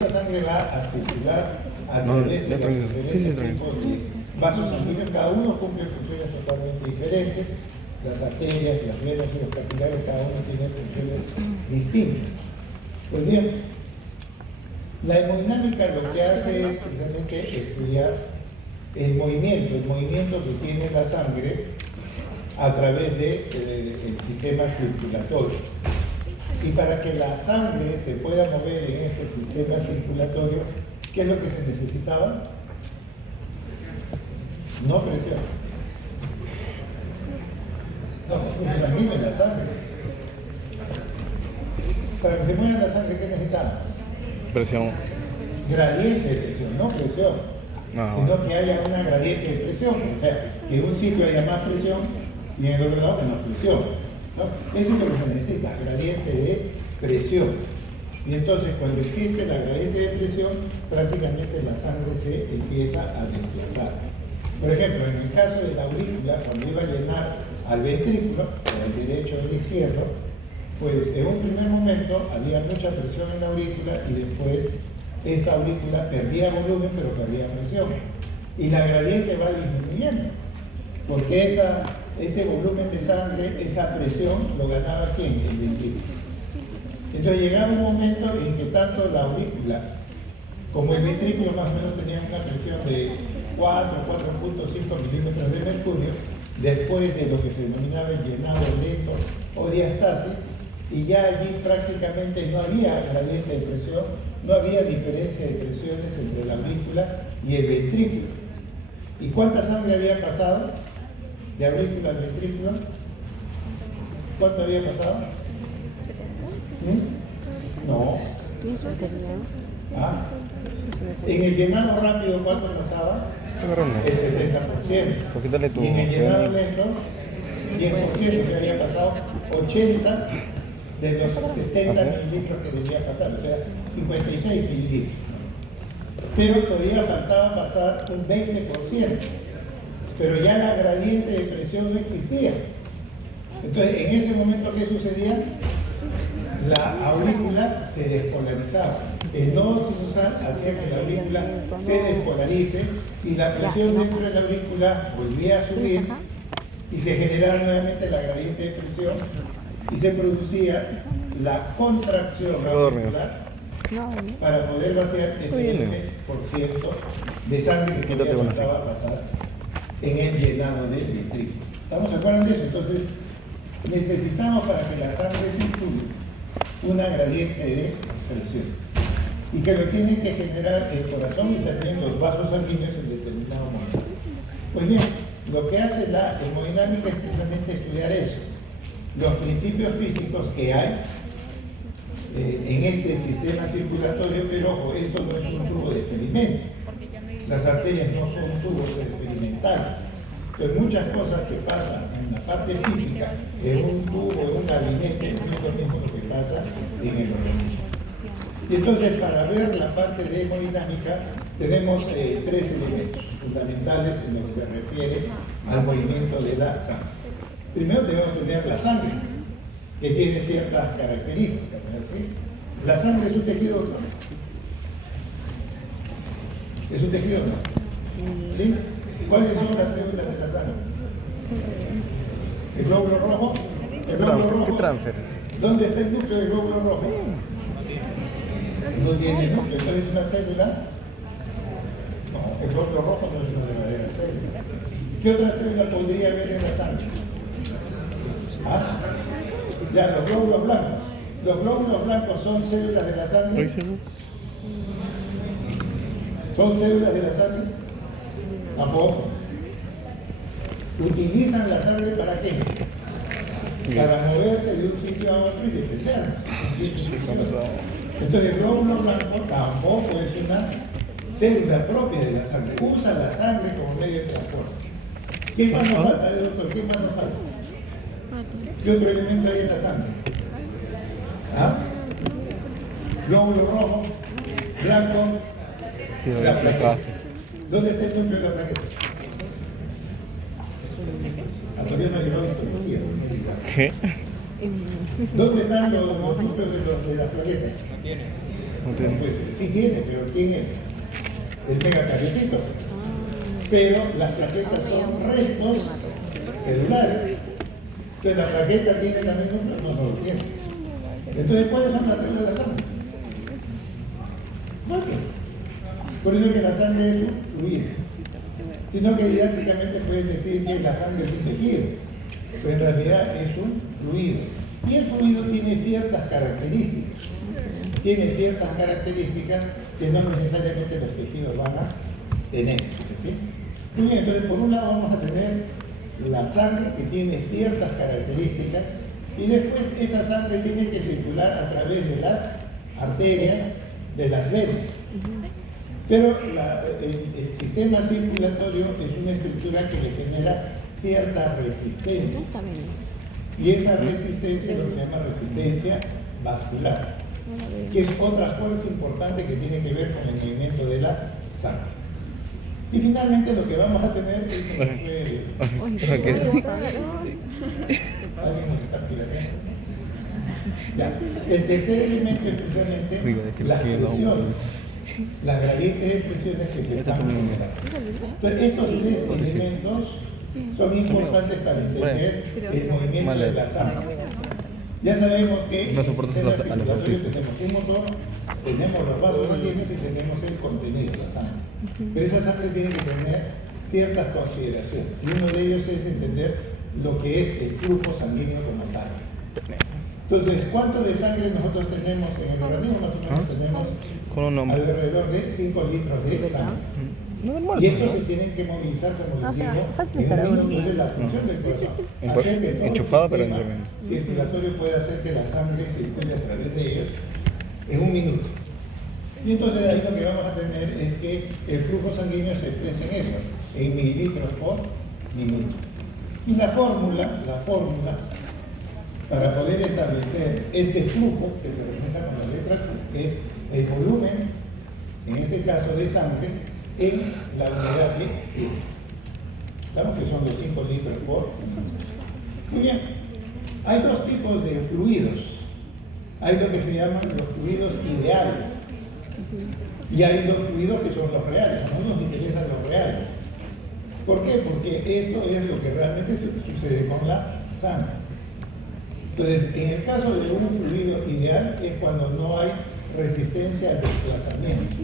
La sangre va a circular a través de los diferentes tipos de vasos sanguíneos, cada uno cumple funciones totalmente diferentes. Las arterias, las venas y los capilares, cada uno tiene funciones distintas. Pues bien, la hemodinámica lo que hace es precisamente estudiar el movimiento que tiene la sangre a través del sistema circulatorio. Y para que la sangre se pueda mover en este sistema circulatorio, ¿qué es lo que se necesitaba? No presión. No, flujo sanguíneo en la sangre. Para que se mueva la sangre, ¿qué necesitamos? Presión. Gradiente de presión, no presión. Sino que haya una gradiente de presión. O sea, que en un sitio haya más presión y en el otro lado menos presión. ¿No? Eso es lo que se necesita, gradiente de presión. Y entonces cuando existe la gradiente de presión, prácticamente la sangre se empieza a desplazar. Por ejemplo, en el caso de la aurícula, cuando iba a llenar al ventrículo, el derecho o el izquierdo, pues en un primer momento había mucha presión en la aurícula y después esta aurícula perdía volumen pero perdía presión. Y la gradiente va disminuyendo, porque ese volumen de sangre, esa presión, lo ganaba ¿quién? El ventrículo. Entonces llegaba un momento en que tanto la aurícula como el ventrículo más o menos tenían una presión de 4.5 milímetros de mercurio, después de lo que se denominaba el llenado lento o diastasis, y ya allí prácticamente no había gradiente de presión, no había diferencia de presiones entre la aurícula y el ventrículo. ¿Y cuánta sangre había pasado de aurícula al ventrículo? ¿Cuánto había pasado? No. En el llenado rápido, ¿cuánto pasaba? El 70%. Y en el llenado lento, 10%, que había pasado 80 de los 70 mililitros que debía pasar, o sea, 56 mililitros. Pero todavía faltaba pasar un 20%. Pero ya la gradiente de presión no existía. Entonces, en ese momento, ¿qué sucedía? La aurícula se despolarizaba. El nodo sinusal hacía que la aurícula se despolarice y la presión dentro de la aurícula volvía a subir y se generaba nuevamente la gradiente de presión y se producía la contracción auricular para poder vaciar ese 20% de sangre que todavía faltaba pasar en el llenado del ventrículo. ¿Estamos de acuerdo en eso? Entonces, necesitamos para que la sangre circule una gradiente de presión. Y que lo tiene que generar el corazón y también los vasos sanguíneos en determinado momento. Pues bien, lo que hace la hemodinámica es precisamente estudiar eso. Los principios físicos que hay en este sistema circulatorio, pero ojo, esto no es un tubo de experimento. Las arterias no son tubos experimentales. Entonces muchas cosas que pasan en la parte física, en un tubo, en un gabinete, no es lo mismo lo que pasa en el organismo. Y entonces para ver la parte de hemodinámica tenemos tres elementos fundamentales en lo que se refiere al movimiento de la sangre. Primero debemos tener la sangre, que tiene ciertas características, ¿no es así? ¿La sangre es un tejido o no? ¿Es un tejido o no? ¿Sí? ¿Cuáles son las células de la sangre? ¿El glóbulo rojo? ¿El glóbulo rojo? ¿Qué transfer? ¿Dónde está el núcleo del glóbulo rojo? No tiene núcleo, entonces es una célula. No, el glóbulo rojo no es una verdadera célula. ¿Qué otra célula podría haber en la sangre? ¿Ah? Ya, los glóbulos blancos. ¿Los glóbulos blancos son células de la sangre? ¿Son células de la sangre? Tampoco. ¿Utilizan la sangre para qué? Para moverse de un sitio a otro y defenderse. Entonces el glóbulo blanco tampoco es una célula propia de la sangre. Usa la sangre como medio de transporte. ¿Qué más nos falta, doctor? ¿Qué más nos falta? ¿Qué otro elemento hay en la sangre? ¿Ah? Glóbulo rojo, blanco, la plaqueta. ¿Dónde está el núcleo de la plaqueta? Todavía no ha llegado a histología. ¿Qué? ¿Dónde están los núcleos de las plaquetas? Pues sí tiene, pero ¿quién es? El megacariotito. Pero las plaquetas son restos celulares. Entonces la plaqueta tiene también un no lo tiene. Entonces, ¿cuáles son las células de la sangre? Bueno, por eso es que la sangre es un fluido. Sino que didácticamente pueden decir que la sangre es un tejido, pero en realidad es un fluido. Y el fluido tiene ciertas características. Tiene ciertas características que no necesariamente los tejidos van a tener. ¿Sí? Muy bien, entonces por un lado vamos a tener la sangre que tiene ciertas características y después esa sangre tiene que circular a través de las arterias, de las venas. Pero el sistema circulatorio es una estructura que le genera cierta resistencia. Y esa resistencia es lo que se llama resistencia vascular, que es otra fuerza importante que tiene que ver con el movimiento de la sangre. Y finalmente lo que vamos a tener es el tercer elemento es precisamente las presiones, las gradientes de presiones que se están generando. Entonces, estos tres elementos son importantes para entender el movimiento de la sangre. Ya sabemos que no soportas a los autistas. tenemos un motor, tenemos los vasos sanguíneos y tenemos el contenido de la sangre. Pero esa sangre tiene que tener ciertas consideraciones. Y uno de ellos es entender lo que es el flujo sanguíneo como tal. Entonces, ¿cuánto de sangre nosotros tenemos en el organismo? Más o menos tenemos alrededor de 5 litros de sangre. Y estos se tienen que movilizar, como les digo, entonces la función del corazón. Enchufado, pero circulatorio puede hacer que la sangre circule a través de ellos en un minuto. Y entonces ahí lo que vamos a tener es que el flujo sanguíneo se expresa en eso, en mililitros por minuto. Y la fórmula para poder establecer este flujo, que se representa con la letra Q, es el volumen, en este caso de sangre, en la unidad de flujo. Sabemos que son de 5 litros por minuto. Muy bien. Hay dos tipos de fluidos. Hay lo que se llaman los fluidos ideales. Y hay los fluidos que son los reales. A nosotros nos interesan los reales. ¿Por qué? Porque esto es lo que realmente sucede con la sangre. Entonces, en el caso de un fluido ideal es cuando no hay resistencia al desplazamiento.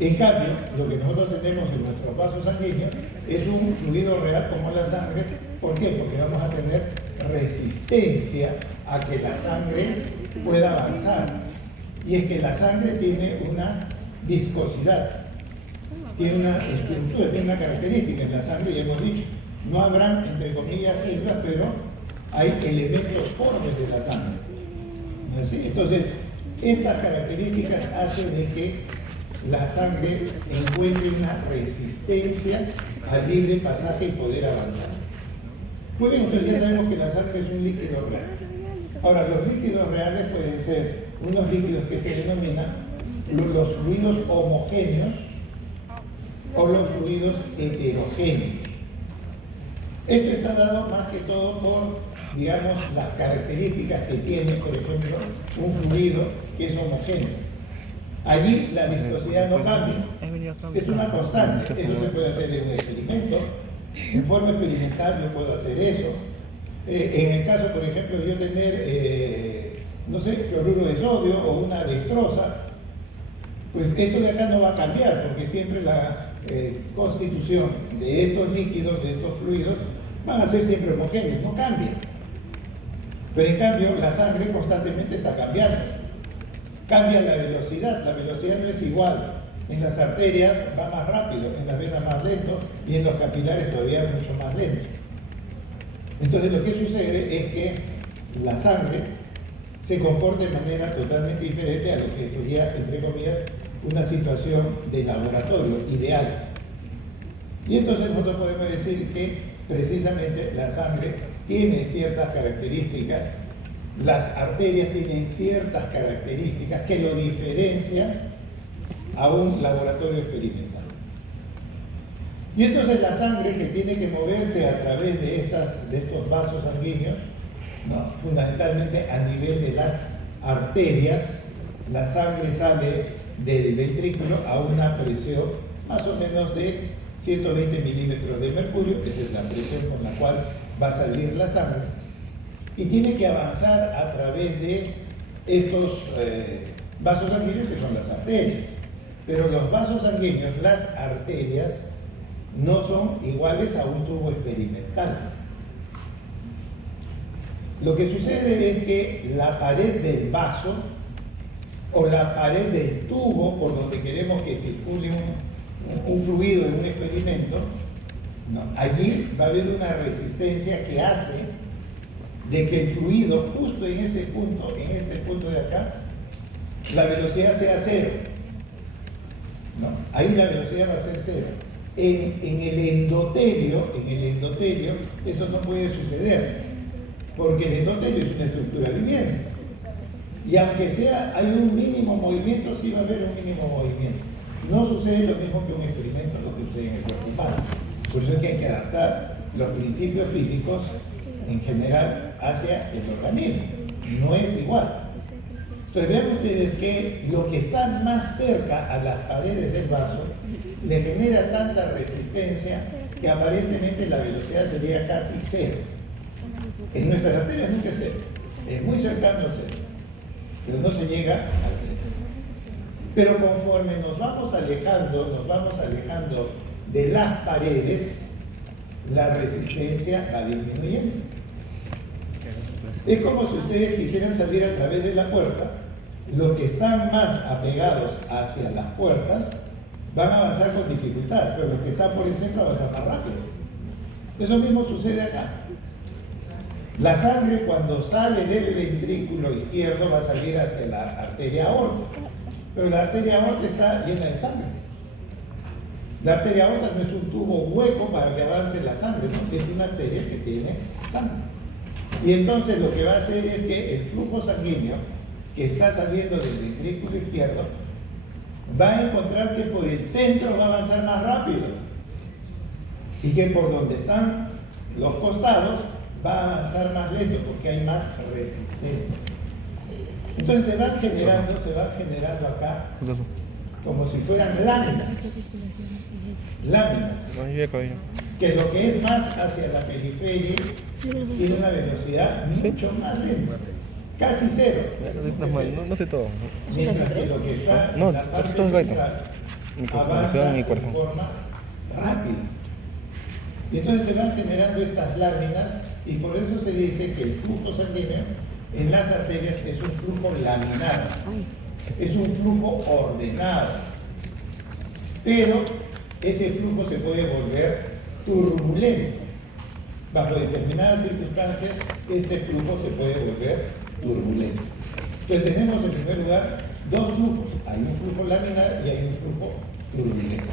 En cambio, lo que nosotros tenemos en nuestros vasos sanguíneos es un fluido real como la sangre. ¿Por qué? Porque vamos a tener resistencia a que la sangre pueda avanzar. Y es que la sangre tiene una viscosidad, tiene una estructura, tiene una característica en la sangre, ya hemos dicho. No habrán, entre comillas, células, pero hay elementos formes de la sangre. ¿Sí? Entonces, estas características hacen de que la sangre encuentre una resistencia al libre pasaje y poder avanzar. Muy bien, entonces ya sabemos que la sangre es un líquido real. Ahora, los líquidos reales pueden ser unos líquidos que se denominan los fluidos homogéneos o los fluidos heterogéneos. Esto está dado más que todo por, digamos, las características que tiene, por ejemplo, un fluido que es homogéneo. Allí la viscosidad no cambia, es una constante. Eso se puede hacer en un experimento, en forma experimental yo puedo hacer eso. En el caso, por ejemplo, de yo tener, no sé, cloruro de sodio o una dextrosa, pues esto de acá no va a cambiar, porque siempre la constitución de estos líquidos, de estos fluidos, van a ser siempre homogéneos, no cambian. Pero en cambio, la sangre constantemente está cambiando. Cambia la velocidad no es igual. En las arterias va más rápido, en las venas más lento y en los capilares todavía mucho más lento. Entonces lo que sucede es que la sangre se comporta de manera totalmente diferente a lo que sería, entre comillas, una situación de laboratorio ideal. Y entonces nosotros podemos decir que precisamente la sangre tiene ciertas características, las arterias tienen ciertas características que lo diferencian a un laboratorio experimental. Y entonces la sangre que tiene que moverse a través de estos vasos sanguíneos, ¿no?, fundamentalmente a nivel de las arterias, la sangre sale del ventrículo a una presión más o menos de 120 milímetros de mercurio, que es la presión con la cual va a salir la sangre, y tiene que avanzar a través de estos vasos sanguíneos que son las arterias. Pero los vasos sanguíneos, las arterias, no son iguales a un tubo experimental. Lo que sucede es que la pared del vaso o la pared del tubo por donde queremos que circule un fluido en un experimento, no, allí va a haber una resistencia que hace de que el fluido justo en ese punto, en este punto de acá, la velocidad sea cero. ¿No? Ahí la velocidad va a ser cero. En el endotelio, eso no puede suceder, porque el endotelio es una estructura viviente. Y aunque sea, hay un mínimo movimiento, sí va a haber un mínimo movimiento. No sucede lo mismo que un experimento, lo que sucede en el cuerpo humano. Por eso es que hay que adaptar los principios físicos en general hacia el organismo. No es igual. Entonces vean ustedes que lo que está más cerca a las paredes del vaso le genera tanta resistencia que aparentemente la velocidad sería casi cero. En nuestras arterias nunca es cero, es muy cercano a cero, pero no se llega al cero. Pero conforme nos vamos alejando de las paredes, la resistencia va disminuyendo. Es como si ustedes quisieran salir a través de la puerta, los que están más apegados hacia las puertas van a avanzar con dificultad, pero los que están por el centro avanzan más rápido. Eso mismo sucede acá. La sangre cuando sale del ventrículo izquierdo va a salir hacia la arteria aórtica, pero la arteria aórtica está llena de sangre. La arteria aórtica no es un tubo hueco para que avance la sangre, ¿no? Es una arteria que tiene sangre. Y entonces lo que va a hacer es que el flujo sanguíneo que está saliendo del ventrículo izquierdo va a encontrar que por el centro va a avanzar más rápido y que por donde están los costados va a avanzar más lento porque hay más resistencia. Entonces se van generando acá como si fueran láminas, que lo que es más hacia la periferia tiene una velocidad mucho más lenta, casi cero. No sé todo. Mientras que lo que está en la parte central avanza de forma rápida. Y entonces se van generando estas láminas y por eso se dice que el flujo sanguíneo en las arterias es un flujo laminar, es un flujo ordenado, pero ese flujo se puede volver turbulento. Bajo determinadas circunstancias, este flujo se puede volver turbulento. Entonces tenemos en primer lugar dos flujos. Hay un flujo laminar y hay un flujo turbulento.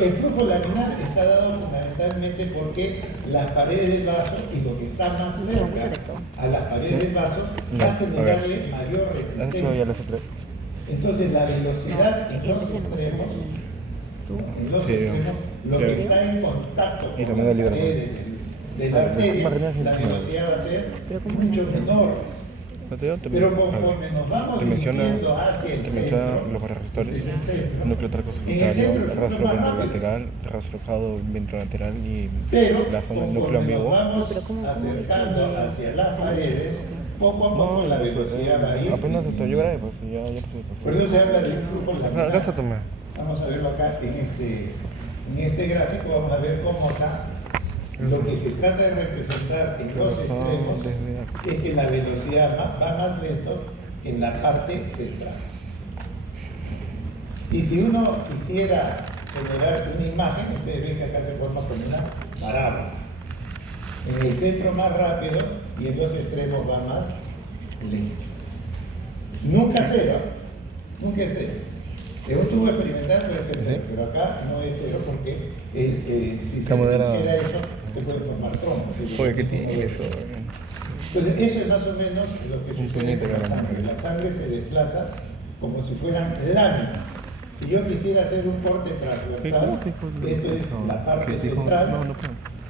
El flujo laminar está dado fundamentalmente porque las paredes del vaso y lo que está más cerca a las paredes del vaso va a generarle mayor resistencia. Entonces la velocidad en los extremos, lo que está en contacto con las paredes de la arteria, la velocidad va a ser mucho menor. Pero conforme nos vamos dirigiendo hacia el centro, los resistores, el núcleo tracosecundario, el rastro ventrolateral, el rastro flojado ventrolateral y la zona del núcleo ambiguo. Vamos acercando hacia las paredes, poco a poco la velocidad va a ir. Apenas esto, yo grabé, pues ya por eso se habla de un flujo laminar. Gracias, Tomás. Vamos a verlo acá en este gráfico, vamos a ver cómo acá lo que se trata de representar en los extremos es que la velocidad va más lento en la parte central. Y si uno quisiera generar una imagen, ustedes ven que acá se forma como una parábola. En el centro más rápido y en los extremos va más lento. Nunca cero, nunca es cero. Es un tubo experimental puede ser cero, pero acá no es cero porque si se hiciera eso, se puede formar trombos. Oye, ¿qué tiene eso? Entonces, eso es más o menos lo que sucede con la sangre. La sangre se desplaza como si fueran láminas. Si yo quisiera hacer un corte transversal, esto es la parte central,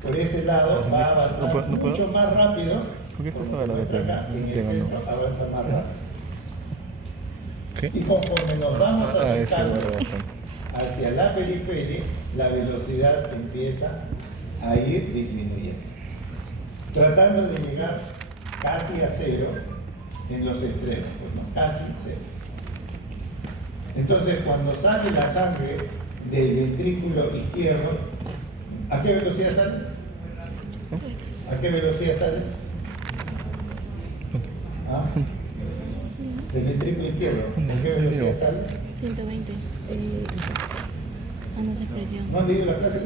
por ese lado va a avanzar mucho más rápido, porque acá en el centro avanza más rápido. ¿Qué? Y conforme nos vamos ese acercando guarda bastante. hacia la periferia, la velocidad empieza a ir disminuyendo, tratando de llegar casi a cero en los extremos, pues no, casi cero. Entonces, cuando sale la sangre del ventrículo izquierdo, ¿a qué velocidad sale? ¿A qué velocidad sale? ¿Ah? Del ventrículo izquierdo, ¿a qué velocidad sale? 120. No se expresión. ¿No han leído la clase?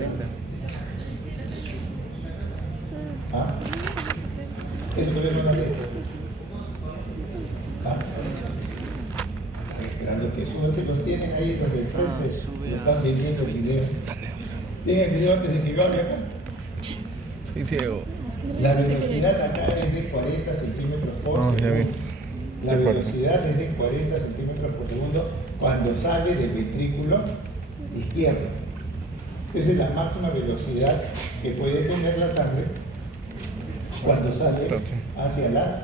¿Ah? ¿Eso todavía no lo han leído? ¿Ah? Esperando que suban, si los tienen ahí los del frente, lo están vendiendo el video. ¿Tienen el video antes de que yo hable acá? Sí, ciego. La velocidad acá es de 40 centímetros por Ah, ya vi. segundo. La velocidad es de 40 centímetros por segundo cuando sale del ventrículo izquierdo. Esa es la máxima velocidad que puede tener la sangre cuando sale hacia la